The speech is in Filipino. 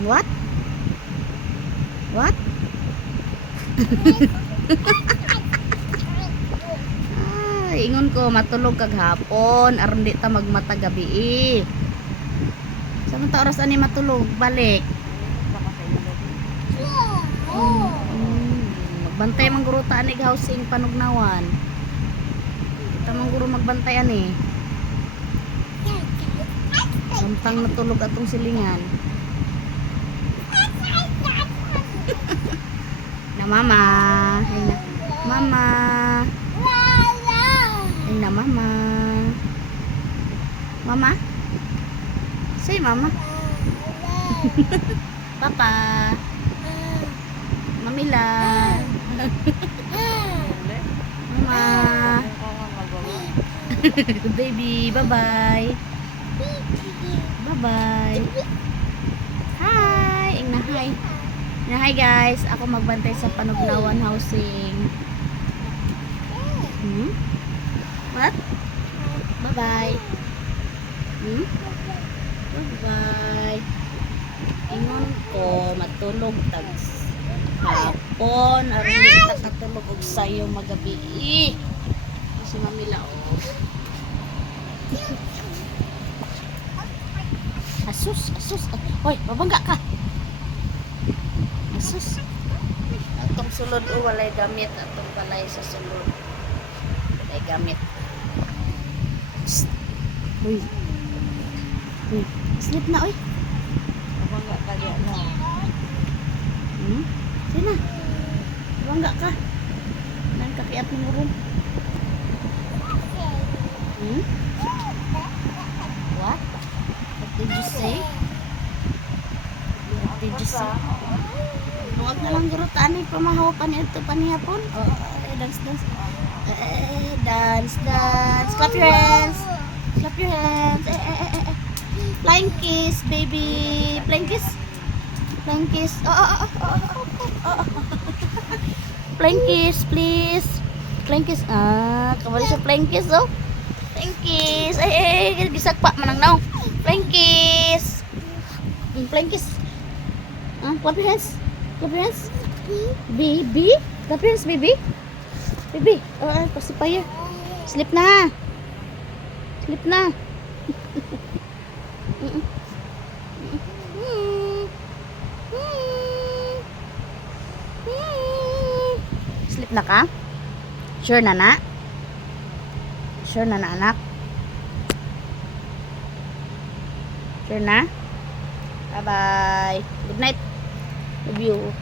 What? What? Ay, ingon ko matulog kag hapon aron di ta magmata gabi. eh. Sa ta oras ani matulog balik. Mm, magbantay man guro ta ani housing panugnawan. Kita man guro magbantay ani. Samtang natulog atong silingan. Na mama. Ay na. Mama. Ay na mama. Mama. Say mama. Papa. Mamila. Mama. Baby, bye-bye. Bye-bye. Hi! Ing na hi. Na hi guys, ako magbantay sa Panugnawan Housing. Hmm? What? Bye-bye. Hmm? Bye-bye. Ingon ko, matulog tag hapon. Aron di ta katulog og sayo magabi. Si Mamila oh. Asus, asus. Hoy, babangga ka. Asus. Atong sulod o walay gamit. Atong balay sa sulod. Walay gamit. Psst. Uy. Uy. Sleep na, uy. Mabangga ka diya no. Hmm? Sina? Babangga ka. Nang kakiat ng room. Hmm? What? What did you say? What did you say? Huwag na lang guro tani pamahaw pa nito panihapon. Oh, eh, dance dance. Eh, dance dance. Clap your hands. Clap your hands. Eh, eh, eh, eh. Flying kiss, baby. Flying kiss. Flying kiss. Oh, oh, oh, oh, oh, oh, oh. Flying kiss, please. Flying kiss. Ah, kabali siya flying kiss, oh. Flying kiss. Ay, ay, ay. Bisag pa, manang naw. Flying kiss. Flying kiss. Ah, clap your hands. Your hands. Baby. Clap your hands, baby. Baby. Oh, ah, pasipaya. Sleep na. Sleep na. Sleep na ka? Sure na na? Sure na na anak? Sure na? Bye-bye. Good night. Love you.